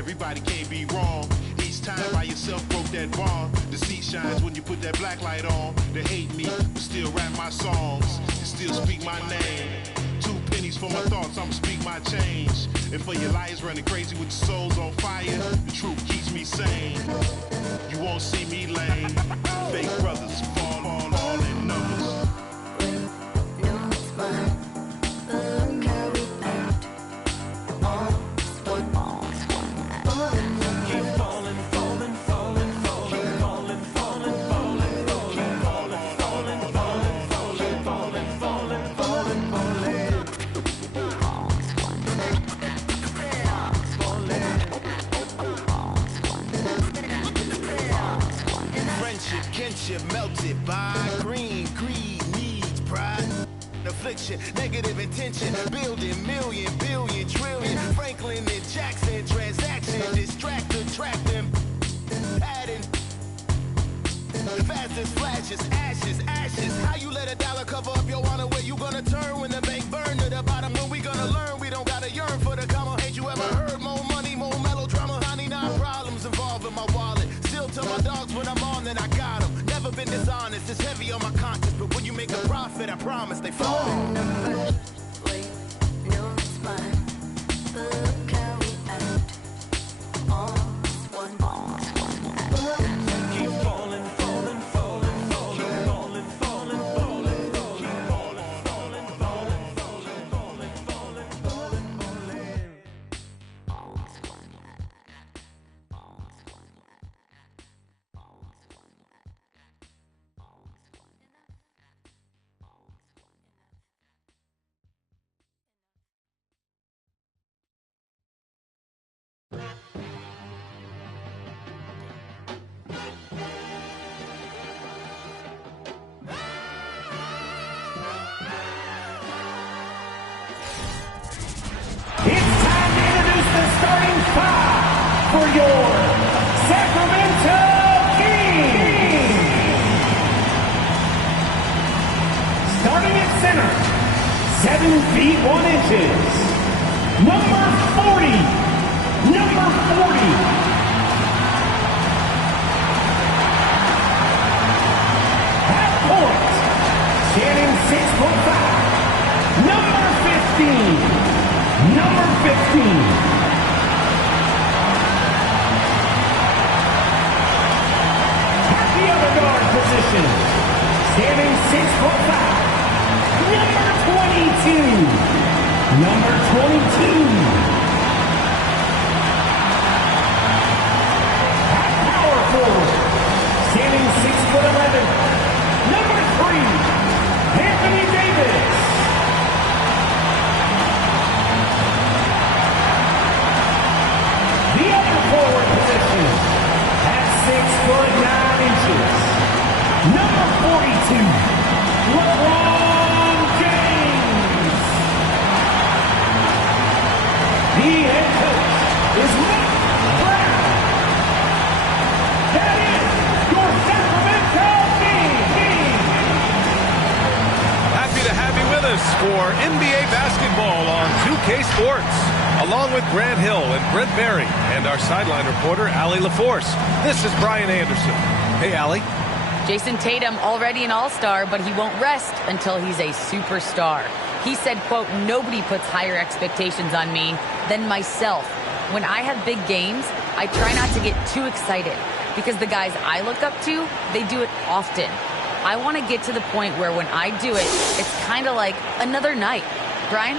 everybody can't be wrong. Each time by yourself broke that bond. The sea shines when you put that black light on. They hate me, but still rap my songs and still speak my name. 2 pennies for my thoughts, I'ma speak my change. And for your liars running crazy with your souls on fire, the truth keeps me sane. You won't see me lame. Fake brothers fall all in numbers. Melted by green, greed, needs, pride, affliction, negative intention, building million, billion, trillion, Franklin and Jackson, transaction, distract, attract them, adding, fast as flashes, ashes, how you let a dollar cover up your honor? Where you gonna turn when the bank burn to the bottom? When we gonna learn? We don't gotta yearn for the comma. Ain't you ever heard more money, more melodrama? 99 problems involved in my wallet. Still tell my dogs when I'm on, then I got them. Never been dishonest, it's heavy on my conscience. But when you make a profit, I promise they fall. Wait, no, it's fine. Look how we act. All one. Keep falling, falling, falling, falling, falling, falling, falling, falling, falling, falling, falling, falling, falling, falling, falling. For your Sacramento Kings. Starting at center, 7 feet 1 inches, number 40. At point, standing 6'5", number 15. Guard position, standing 6'5", number 22. At power forward, standing 6'11", number 3, Anthony Davis. The other forward position, at 6'9" number 42, LeBron James. The head coach is Mike Brown. That is your Sacramento Kings. Happy to have you with us for NBA basketball on 2K Sports. Along with Grant Hill and Brent Berry and our sideline reporter, Allie LaForce. This is Brian Anderson. Hey, Allie. Jason Tatum already an all-star, but he won't rest until he's a superstar. He said, quote, "Nobody puts higher expectations on me than myself. When I have big games, I try not to get too excited because the guys I look up to, they do it often. I want to get to the point where when I do it, it's kind of like another night." Brian?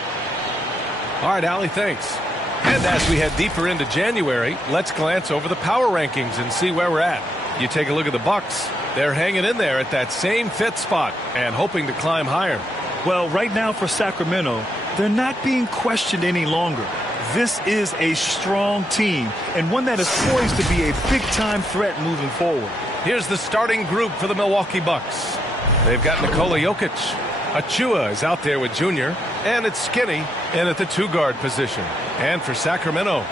All right, Allie, thanks. And as we head deeper into January, let's glance over the power rankings and see where we're at. You take a look at the Bucks. They're hanging in there at that same 5th spot and hoping to climb higher. Well, right now for Sacramento, they're not being questioned any longer. This is a strong team and one that is poised to be a big-time threat moving forward. Here's the starting group for the Milwaukee Bucks. They've got Nikola Jokic. Achua is out there with Junior, and it's Skinny in at the 2-guard position. And for Sacramento,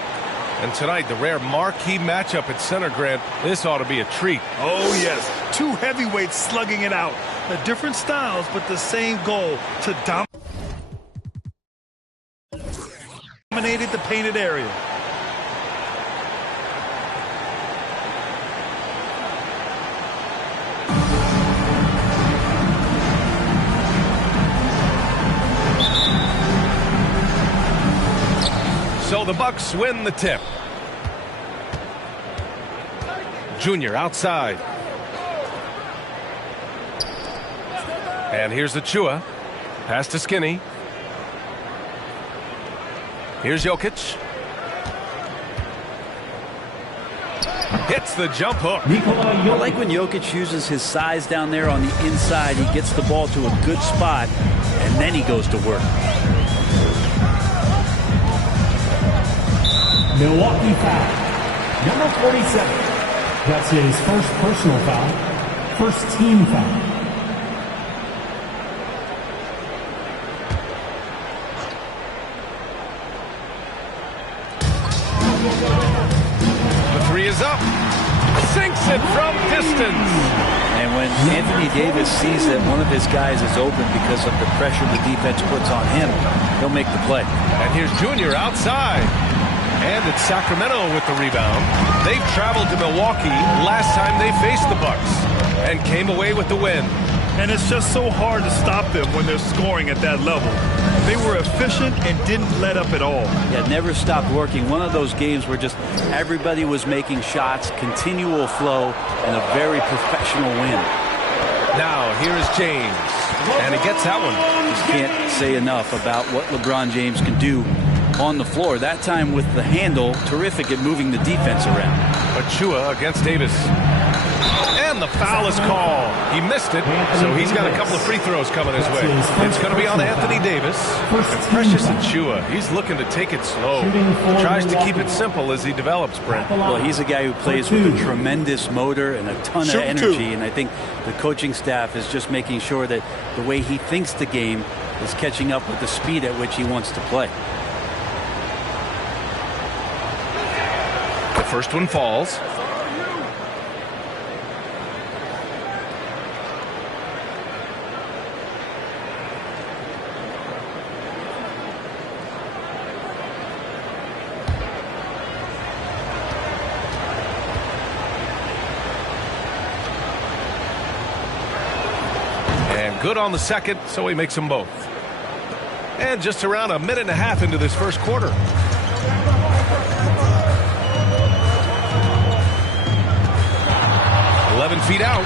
and tonight, the rare marquee matchup at center, Grant. This ought to be a treat. Oh, yes. 2 heavyweights slugging it out. Different styles, but the same goal to dominate the painted area. the Bucks win the tip. Junior outside. And here's the Chua. Pass to Skinny. Here's Jokic. Hits the jump hook. I like when Jokic uses his size down there on the inside. He gets the ball to a good spot, and then he goes to work. Milwaukee foul. Number 47. That's his first personal foul. First team foul. The three is up. Sinks it from distance. And when Anthony Davis sees that one of his guys is open because of the pressure the defense puts on him, he'll make the play. And here's Junior outside. And it's Sacramento with the rebound. They've traveled to Milwaukee last time they faced the Bucks and came away with the win. And it's just so hard to stop them when they're scoring at that level. They were efficient and didn't let up at all. Yeah, never stopped working. One of those games where just everybody was making shots, continual flow, and a very professional win. Now, here is James. And he gets that one. Just can't say enough about what LeBron James can do on the floor. That time with the handle, terrific at moving the defense around. Achua against Davis. And the foul is called. He missed it, so he's got a couple of free throws coming his way. It's going to be on Anthony Davis. And Precious Achua, he's looking to take it slow. Tries to keep it simple as he develops, Brent. Well, he's a guy who plays with a tremendous motor and a ton of energy, and I think the coaching staff is just making sure that the way he thinks the game is catching up with the speed at which he wants to play. The first one falls. And good on the second, so he makes them both. And just around a minute and a half into this first quarter. Feet out.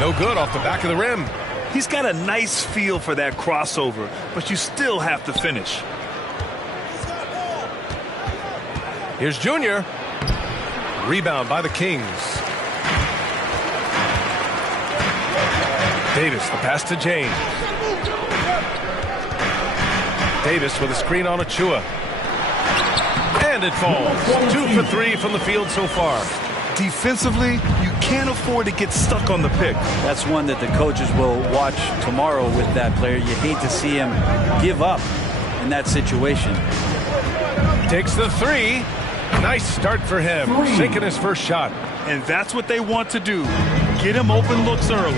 No good off the back of the rim. He's got a nice feel for that crossover, but you still have to finish. Here's Junior. Rebound by the Kings. Davis, the pass to James. Davis with a screen on Achua. And it falls. 2 for 3 from the field so far. Defensively, you can't afford to get stuck on the pick. That's one that the coaches will watch tomorrow with that player. You hate to see him give up in that situation. Takes the three. Nice start for him. Sinking his first shot. And that's what they want to do. Get him open looks early.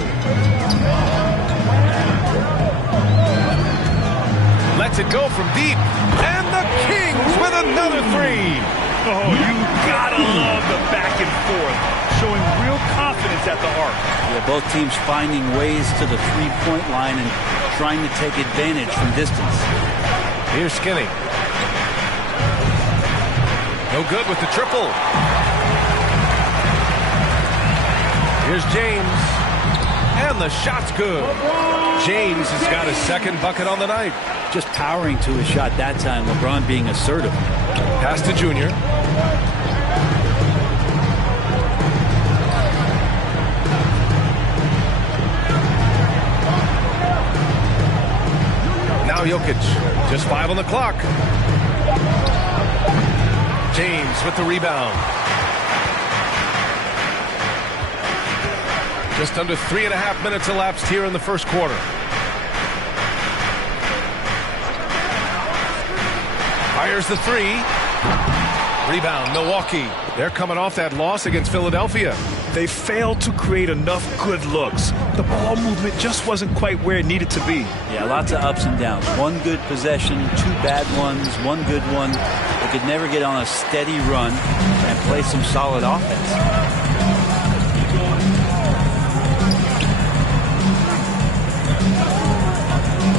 Lets it go from deep. And the Kings with another three. Oh, you gotta love the back and forth, showing real confidence at the arc. Yeah, both teams finding ways to the three-point line and trying to take advantage from distance. Here's Skinny. No good with the triple. Here's James. And the shot's good. James has got his second bucket on the night. Just powering to his shot that time, LeBron being assertive. Pass to Junior. Now Jokic, just 5 on the clock. James with the rebound. Just under 3.5 minutes elapsed here in the first quarter. Fires the three. Rebound, Milwaukee. They're coming off that loss against Philadelphia. They failed to create enough good looks. The ball movement just wasn't quite where it needed to be. Yeah, lots of ups and downs. One good possession, 2 bad ones, 1 good one. They could never get on a steady run and play some solid offense.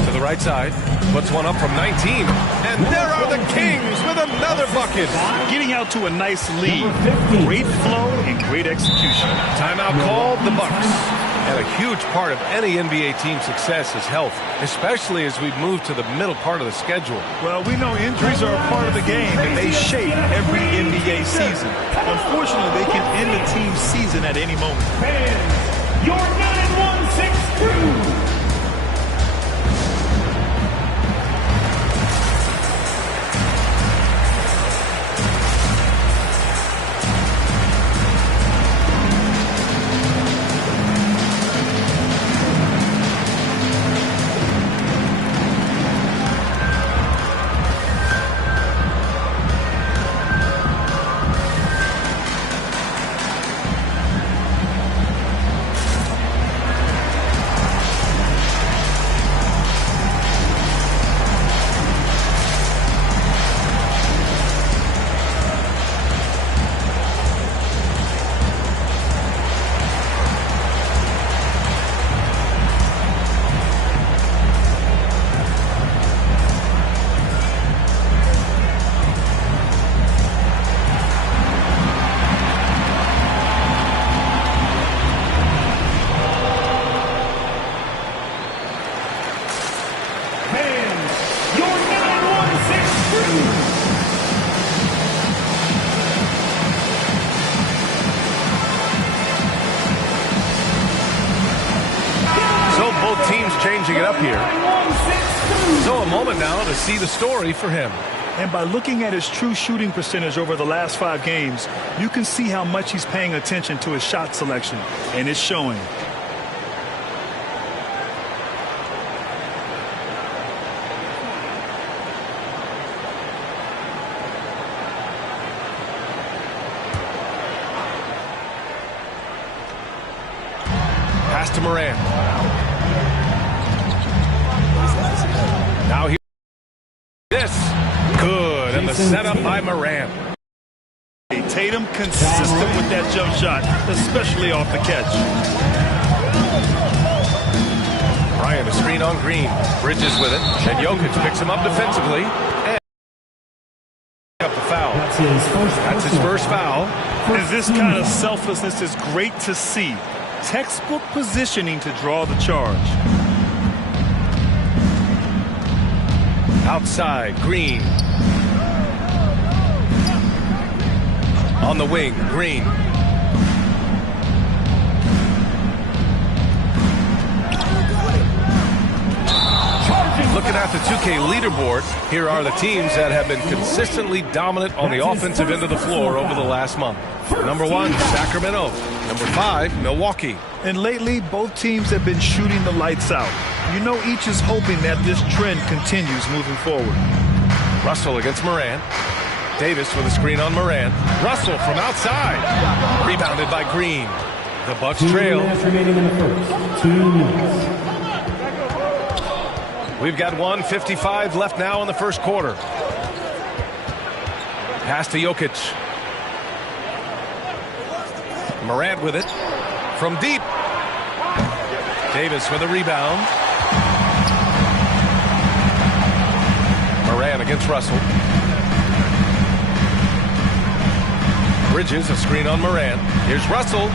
To the right side. puts one up from 19. And there are the Kings with another bucket. Getting out to a nice lead. Great flow and great execution. Timeout called, the Bucks. And a huge part of any NBA team's success is health, especially as we move to the middle part of the schedule. Well, we know injuries are a part of the game, and they shape every NBA season. Unfortunately, they can end a team's season at any moment. Fans, your 9-1-6 crew. Changing it up here. So a moment now to see the story for him. And by looking at his true shooting percentage over the last 5 games, you can see how much he's paying attention to his shot selection, and it's showing. Pass to Morant. Now here, this good, and the setup by Morant. Tatum consistent with that jump shot, especially off the catch. Bryant, a screen on Green. Bridges with it, and Jokic picks him up defensively. And up the foul. That's his first foul. And this kind of selflessness is great to see. Textbook positioning to draw the charge. Outside, Green. On the wing, Green. Looking at the 2K leaderboard, here are the teams that have been consistently dominant on the offensive end of the floor over the last month. Number 1, Sacramento. Number 5, Milwaukee. And lately, both teams have been shooting the lights out. You know, each is hoping that this trend continues moving forward. Russell against Morant. Davis with a screen on Morant. Russell from outside. Rebounded by Green. The Bucks trail. 2 minutes remaining in the first. 2 minutes. We've got 1:55 left now in the first quarter. Pass to Jokic. Morant with it. From deep. Davis with a rebound. Morant against Russell. Bridges, a screen on Morant. Here's Russell.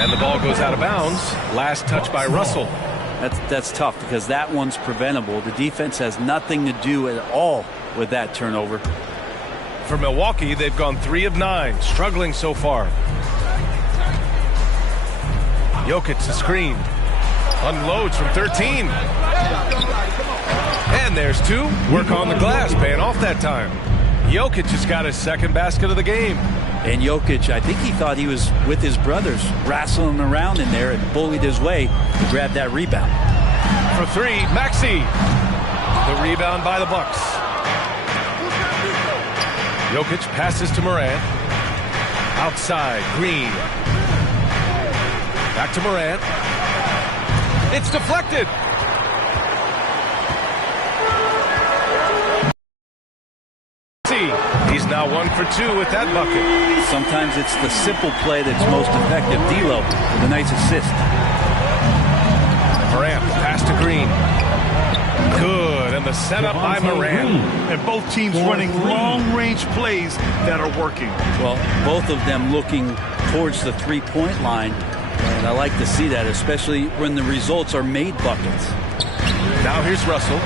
And the ball goes out of bounds. Last touch by Russell. That's tough because that one's preventable. The defense has nothing to do at all with that turnover. For Milwaukee, they've gone 3 of 9, struggling so far. Jokic, the screen. Unloads from 13. And there's 2. Work on the glass, paying off that time. Jokic has got his second basket of the game. And Jokic, I think he thought he was with his brothers, wrestling around in there and bullied his way to grab that rebound. For 3, Maxey. The rebound by the Bucks. Jokic passes to Morant. Outside, Green. Back to Morant. It's deflected. He's now 1 for 2 with that bucket. Sometimes it's the simple play that's most effective. D'Lo with a nice assist. Morant, pass to Green. Good, and And the setup by Moran. And both teams running long-range plays that are working. Well, both of them looking towards the three-point line. And I like to see that, especially when the results are made buckets. Now here's Russell.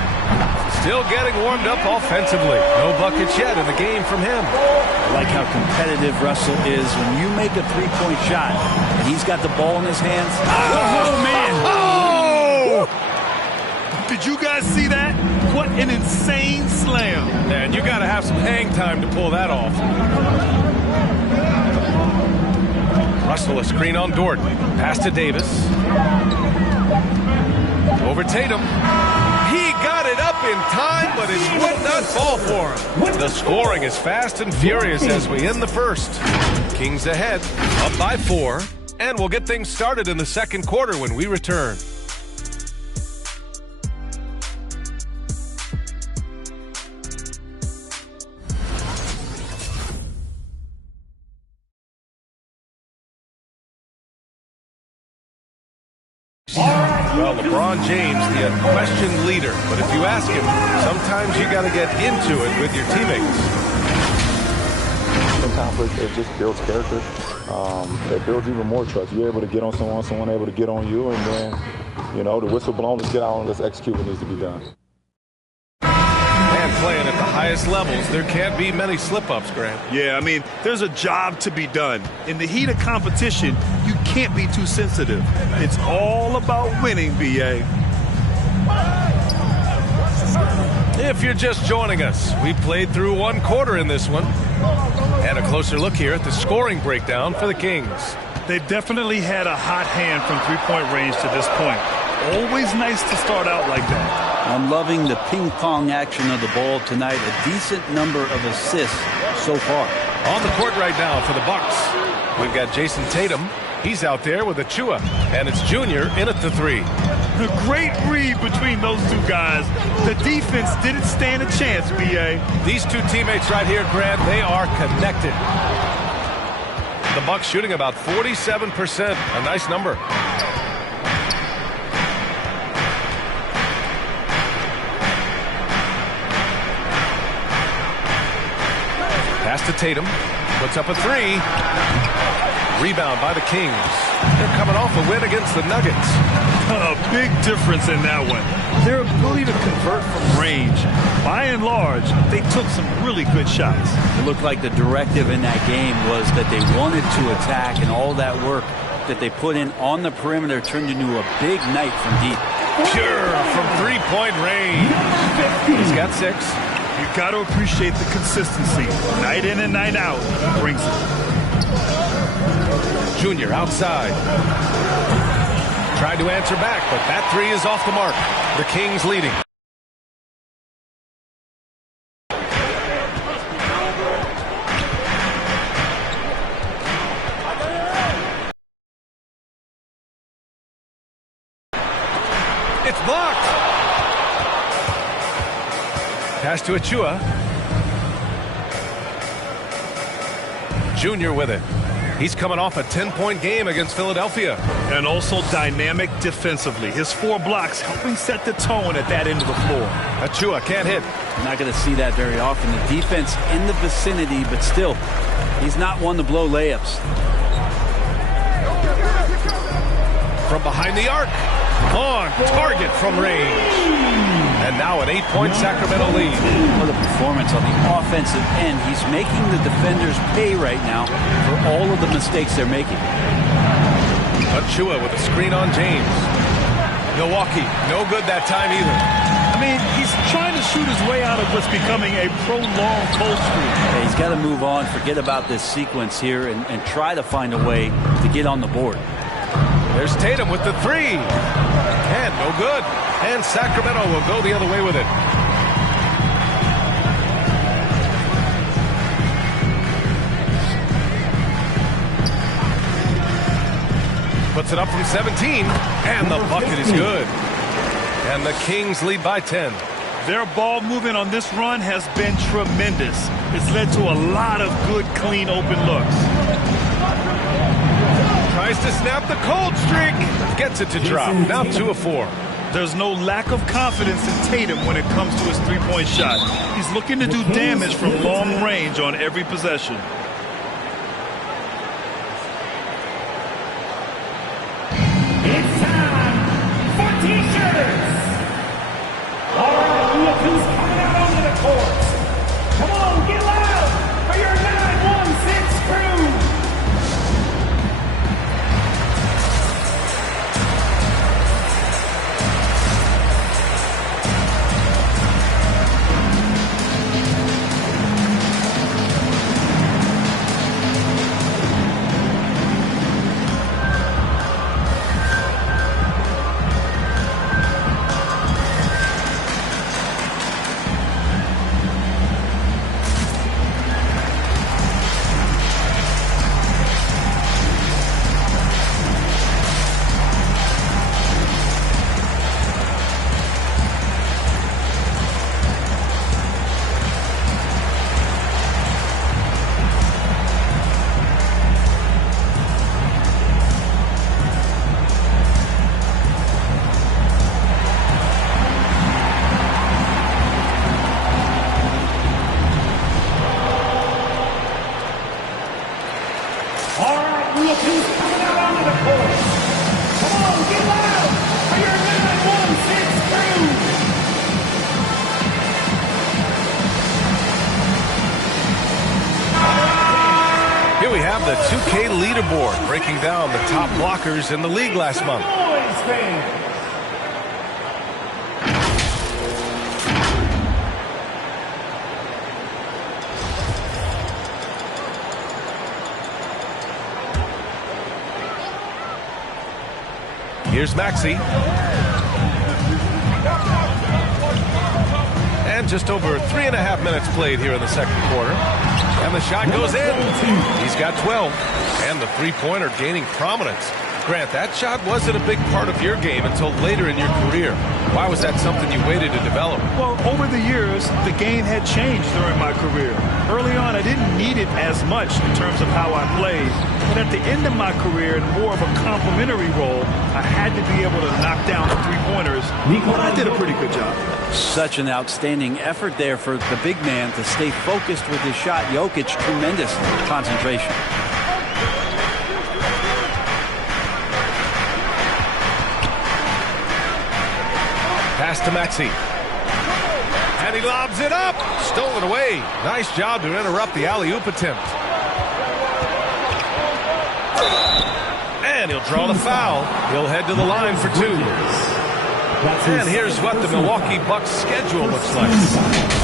Still getting warmed up offensively. No buckets yet in the game from him. I like how competitive Russell is. When you make a three-point shot and he's got the ball in his hands. Oh, man. Oh! Did you guys see that? What an insane slam. And you got to have some hang time to pull that off. Russell, a screen on Dort. Pass to Davis. Over Tatum. He got it up in time, but it would not fall for him. The scoring is fast and furious as we end the first. Kings ahead, up by 4, and we'll get things started in the second quarter when we return. Well, LeBron James, the unquestioned leader. But if you ask him, sometimes you got to get into it with your teammates. Sometimes it just builds character. It builds even more trust. You're able to get on someone able to get on you, and then, you know, the whistle blown, let's get out and let's execute what needs to be done. And playing at the highest levels, there can't be many slip-ups, Grant. Yeah, I mean, there's a job to be done. In the heat of competition, you can't be too sensitive. It's all about winning, BA. If you're just joining us, we played through one quarter in this one. And a closer look here at the scoring breakdown for the Kings. They've definitely had a hot hand from three-point range to this point. Always nice to start out like that. I'm loving the ping-pong action of the ball tonight. A decent number of assists so far. On the court right now for the Bucks, we've got Jason Tatum. He's out there with Achua, and it's Junior in at the 3. The great read between those two guys. The defense didn't stand a chance, BA. These two teammates right here, Grant, they are connected. The Bucks shooting about 47%, a nice number. Pass to Tatum, puts up a 3. Rebound by the Kings. They're coming off a win against the Nuggets. A big difference in that one. Their ability to convert from range. By and large, they took some really good shots. It looked like the directive in that game was that they wanted to attack, and all that work that they put in on the perimeter turned into a big night from deep. Pure from three-point range. He's got 6. You got to appreciate the consistency. Night in and night out, he brings it. Junior outside. Tried to answer back, but that 3 is off the mark. The Kings leading. It's blocked. Pass to Achua. Junior with it. He's coming off a 10-point game against Philadelphia. And also dynamic defensively. His 4 blocks helping set the tone at that end of the floor. Achua can't hit. You're not going to see that very often. The defense in the vicinity, but still, he's not one to blow layups. From behind the arc. On target from range. And now an 8-point Sacramento lead. What a performance on the offensive end. He's making the defenders pay right now for all of the mistakes they're making. Achua with a screen on James. Milwaukee, no good that time either. I mean, he's trying to shoot his way out of what's becoming a prolonged cold streak. Yeah, he's got to move on, forget about this sequence here, and try to find a way to get on the board. There's Tatum with the 3. And no good. And Sacramento will go the other way with it. Puts it up from 17. And the bucket is good. And the Kings lead by 10. Their ball movement on this run has been tremendous. It's led to a lot of good, clean, open looks. Tries to snap the cold streak. Gets it to drop. Now 2 of 4. There's no lack of confidence in Tatum when it comes to his three-point shot. He's looking to do damage from long range on every possession. It's time for T-shirts. All right, look who's coming out onto the court. Come on, get loud for your 916 crew. Look who's coming out onto the court. Come on, get loud for your 916 crew. Here we have the 2K leaderboard breaking down the top blockers in the league last month. Here's Maxey. And just over 3.5 minutes played here in the second quarter. And the shot goes in. He's got 12. And the three-pointer gaining prominence. Grant, that shot wasn't a big part of your game until later in your career. Why was that something you waited to develop? Well, over the years, the game had changed during my career. Early on, I didn't need it as much in terms of how I played. But at the end of my career, in more of a complementary role, I had to be able to knock down the three-pointers. But I did a pretty good job. Such an outstanding effort there for the big man to stay focused with his shot. Jokic, tremendous concentration. Pass to Maxey. And he lobs it up. Stolen away. Nice job to interrupt the alley-oop attempt. And he'll draw the foul. He'll head to the line for two. And here's what the Milwaukee Bucks schedule looks like.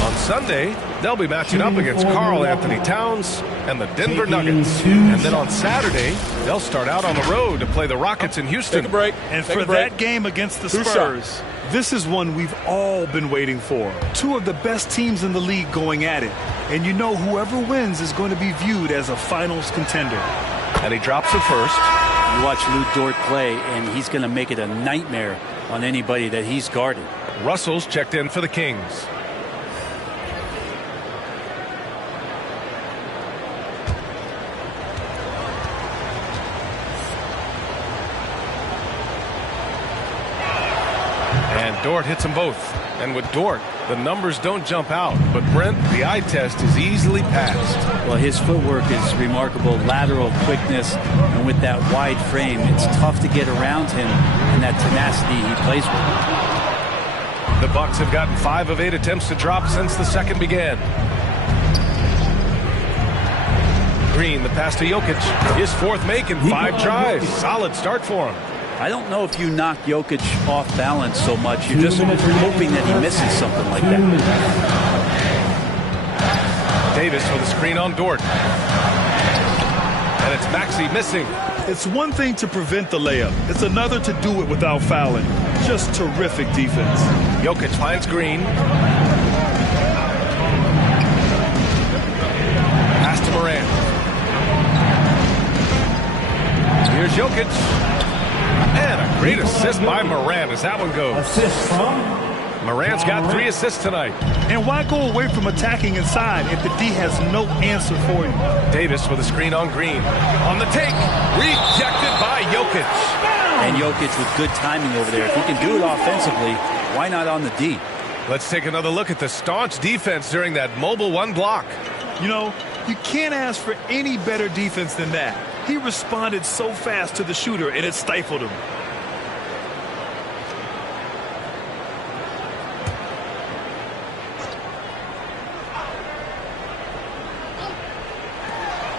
On Sunday, they'll be matching up against Karl Anthony Towns and the Denver Nuggets. And then on Saturday, they'll start out on the road to play the Rockets in Houston. Take a break. And for that game against the Spurs, this is one we've all been waiting for. Two of the best teams in the league going at it. And you know whoever wins is going to be viewed as a finals contender. And he drops it first. You watch Lou Dort play, and he's going to make it a nightmare on anybody that he's guarded. Russell's checked in for the Kings. And Dort hits them both. And with Dort, the numbers don't jump out. But Brent, the eye test is easily passed. Well, his footwork is remarkable. Lateral quickness. And with that wide frame, it's tough to get around him and that tenacity he plays with. The Bucks have gotten 5 of 8 attempts to drop since the second began. Green, the pass to Jokic. His fourth make in 5 tries. Solid start for him. I don't know if you knock Jokic off balance so much. You're just hoping that he misses something like that. Davis with a screen on Dort. And it's Maxey missing. It's one thing to prevent the layup. It's another to do it without fouling. Just terrific defense. Jokic finds Green. Pass to Morant. Here's Jokic. And a great assist by Morant as that one goes. Assist from Morant's got 3 assists tonight. And why go away from attacking inside if the D has no answer for you? Davis with a screen on Green. On the take. Rejected by Jokic. And Jokic with good timing over there. If he can do it offensively, why not on the D? Let's take another look at the staunch defense during that mobile 1 block. You know, you can't ask for any better defense than that. He responded so fast to the shooter, and it stifled him.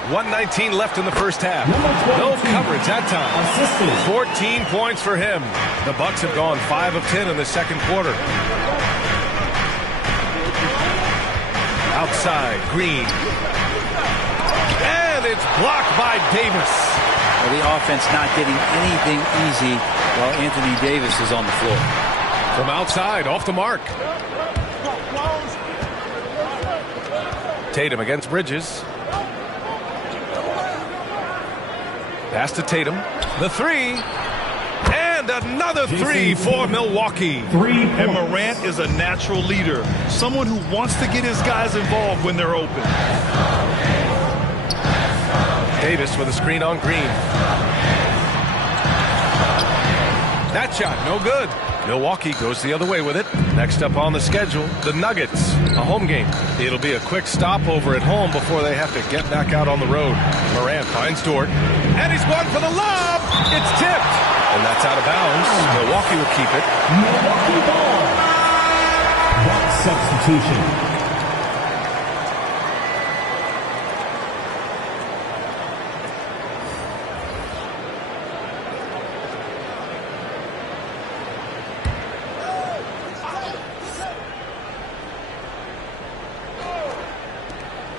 .119 left in the first half. No coverage that time. 14 points for him. The Bucks have gone 5 of 10 in the second quarter. Outside, Green. And it's blocked by Davis. Well, the offense not getting anything easy while Anthony Davis is on the floor. From outside, off the mark. Tatum against Bridges. Pass to Tatum. The 3. And another 3 for Milwaukee. And Morant is a natural leader. Someone who wants to get his guys involved when they're open. Davis with a screen on Green. That shot, no good. Milwaukee goes the other way with it. Next up on the schedule, the Nuggets, a home game. It'll be a quick stopover at home before they have to get back out on the road. Morant finds Dort, and he's going for the lob. It's tipped, and that's out of bounds. Milwaukee will keep it. Milwaukee ball. One substitution.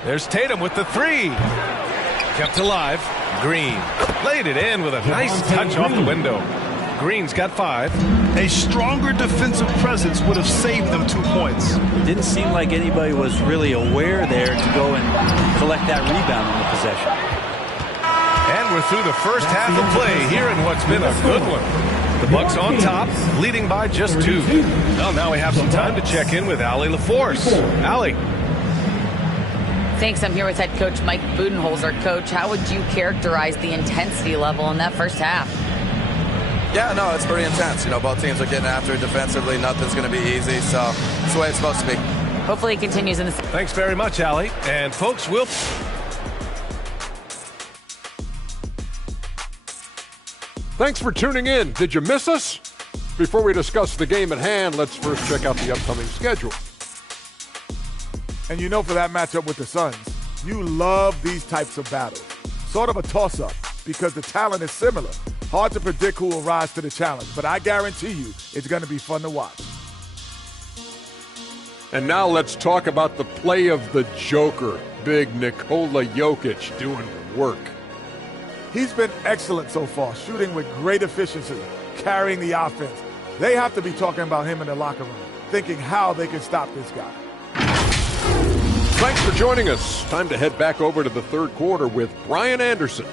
There's Tatum with the 3. Kept alive. Green laid it in with a nice touch off the window. Green's got 5. A stronger defensive presence would have saved them 2 points. It didn't seem like anybody was really aware there to go and collect that rebound in the possession. And we're through the first half of play here in what's been a good one. The Bucks on top, leading by just 2. Well, now we have some time to check in with Allie LaForce. Allie. Thanks. I'm here with head coach Mike Budenholzer. Coach, how would you characterize the intensity level in that first half? Yeah, no, it's pretty intense. You know, both teams are getting after it defensively. Nothing's going to be easy, so it's the way it's supposed to be. Hopefully it continues in the... Thanks very much, Allie. And folks, we'll... Thanks for tuning in. Did you miss us? Before we discuss the game at hand, let's first check out the upcoming schedule. And you know, for that matchup with the Suns, you love these types of battles. Sort of a toss-up because the talent is similar. Hard to predict who will rise to the challenge, but I guarantee you it's going to be fun to watch. And now let's talk about the play of the Joker, big Nikola Jokic doing work. He's been excellent so far, shooting with great efficiency, carrying the offense. They have to be talking about him in the locker room, thinking how they can stop this guy. Thanks for joining us. Time to head back over to the third quarter with Brian Anderson.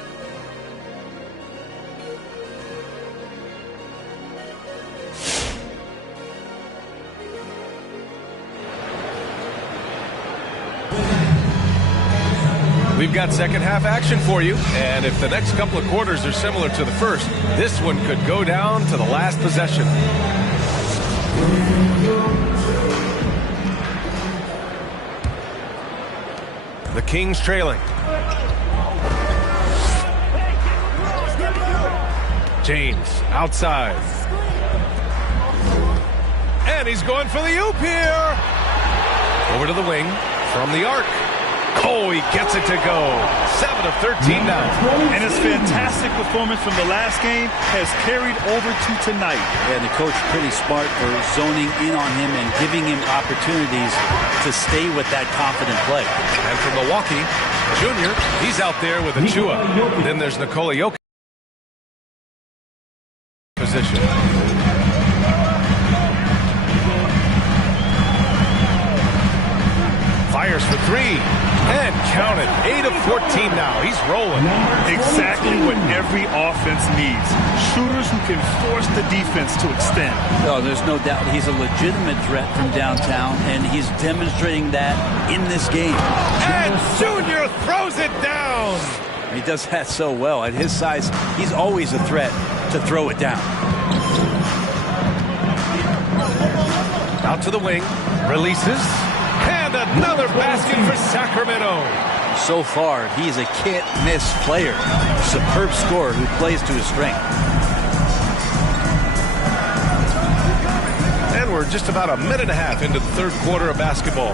We've got second half action for you, and if the next couple of quarters are similar to the first, this one could go down to the last possession. The Kings trailing. James outside. And he's going for the oop here. Over to the wing from the arc. Oh, he gets it to go. 7 of 13 now. And his fantastic performance from the last game has carried over to tonight. And the coach pretty smart for zoning in on him and giving him opportunities to stay with that confident play. And for Milwaukee, Junior, he's out there with Achua. Then there's Nikola Jokic. Position. Fires for three. And counted. 8 of 14 now. He's rolling. Exactly what every offense needs. Shooters who can force the defense to extend. Oh, there's no doubt he's a legitimate threat from downtown, and he's demonstrating that in this game. And Junior throws it down. He does that so well. At his size, he's always a threat to throw it down. Out to the wing. Releases. And another basket for Sacramento. So far, he's a can't-miss player. Superb scorer who plays to his strength. And we're just about a minute and a half into the third quarter of basketball.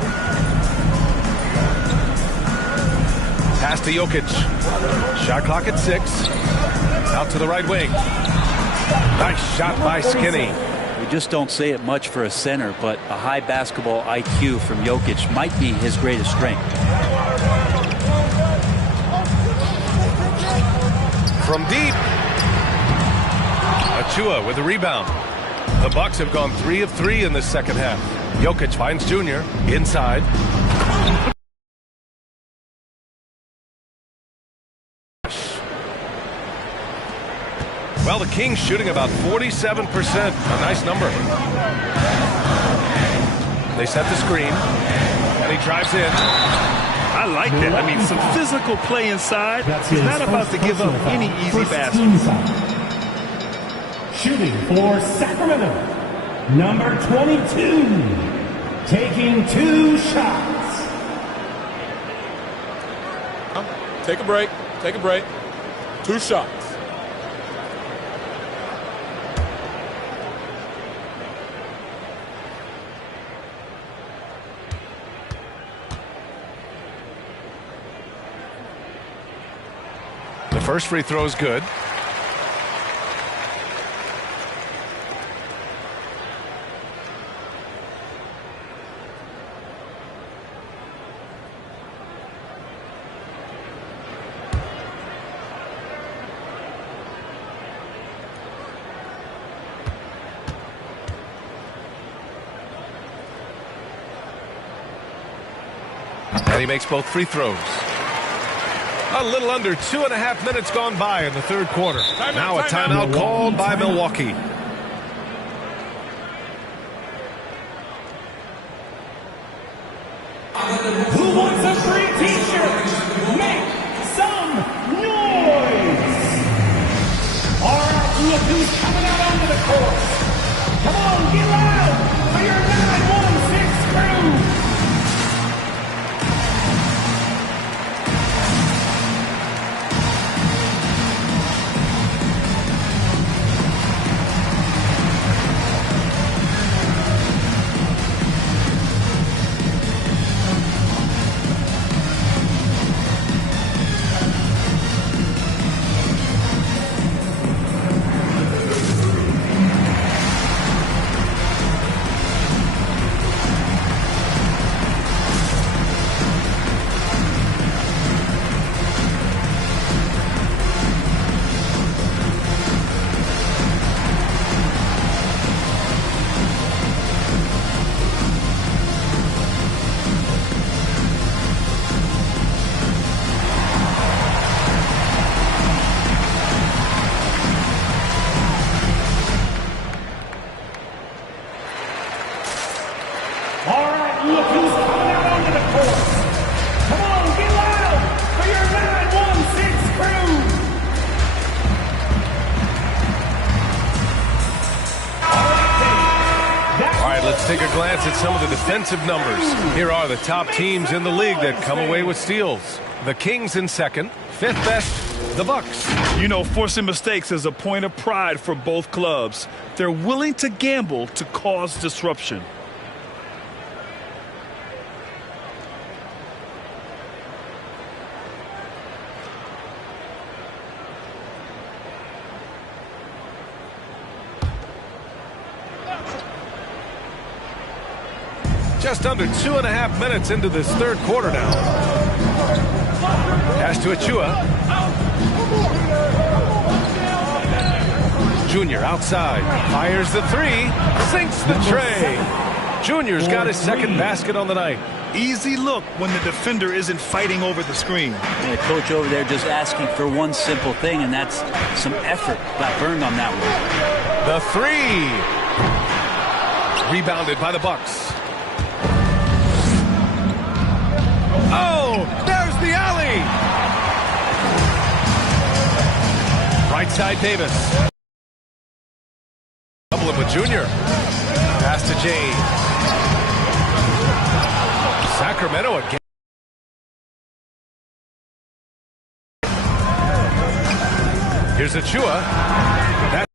Pass to Jokic. Shot clock at 6. Out to the right wing. Nice shot by Skinny. We just don't say it much for a center, but a high basketball IQ from Jokic might be his greatest strength. From deep. Achua with the rebound. The Bucks have gone 3 of 3 in the second half. Jokic finds Junior inside. Well, the Kings shooting about 47%. A nice number. They set the screen, and he drives in. I like that. I mean, some physical play inside. He's not about to give up any easy baskets. Shooting for Sacramento, number 22, taking 2 shots. Take a break. Take a break. 2 shots. The first free throw is good. And he makes both free throws. A little under 2.5 minutes gone by in the third quarter. Now a timeout called by Milwaukee. Who wants a free t-shirt? Make some noise! All right, look who's coming out onto the court. Come on, get loud for your 916 crew! Look who's coming out onto the court. Come on, get loud for your 916 crew. All right, let's take a glance at some of the defensive numbers. Here are the top teams in the league that come away with steals. The Kings in second, 5th best, the Bucks. You know, forcing mistakes is a point of pride for both clubs. They're willing to gamble to cause disruption. Just under 2.5 minutes into this third quarter now. Pass to Achua. Junior outside. Fires the three. Sinks the tray. Junior's got his second basket on the night. Easy look when the defender isn't fighting over the screen. And the coach over there just asking for one simple thing, and that's some effort. Got burned on that one. The three. Rebounded by the Bucks. Oh, there's the alley. Right side Davis. Doubling with Junior. Pass to James. Sacramento again. Here's Achua.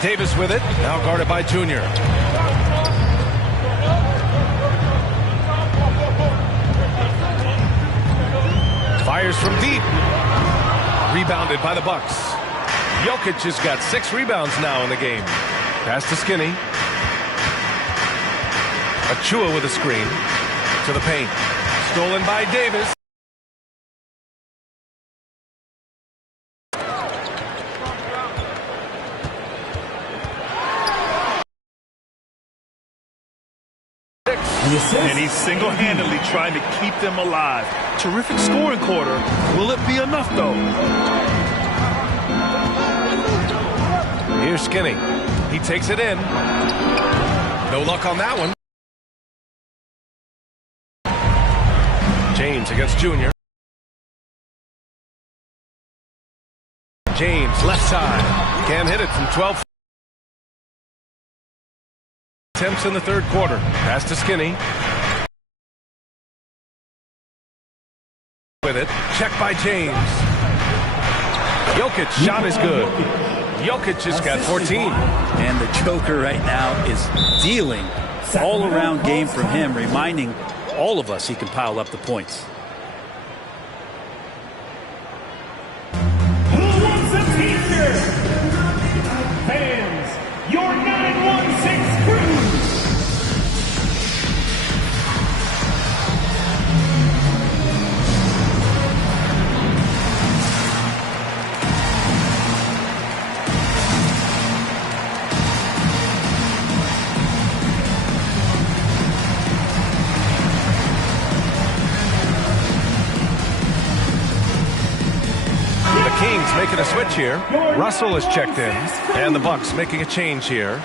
Davis with it. Now guarded by Junior. Fires from deep. Rebounded by the Bucks. Jokic has got 6 rebounds now in the game. Pass to Skinny. Achua with a screen. To the paint. Stolen by Davis. And he's single-handedly trying to keep them alive. Terrific scoring quarter. Will it be enough, though? Here's Skinny. He takes it in. No luck on that one. James against Junior. James, left side. Can't hit it from 12. Attempts in the third quarter. Pass to Skinny. With it. Check by James. Jokic shot is good. Jokic has got 14. And the Joker right now is dealing all-around game from him, reminding all of us he can pile up the points. Who wants a t-shirt? Fans, your 916 crew. Kings making a switch here. Russell is checked in. And the Bucks making a change here.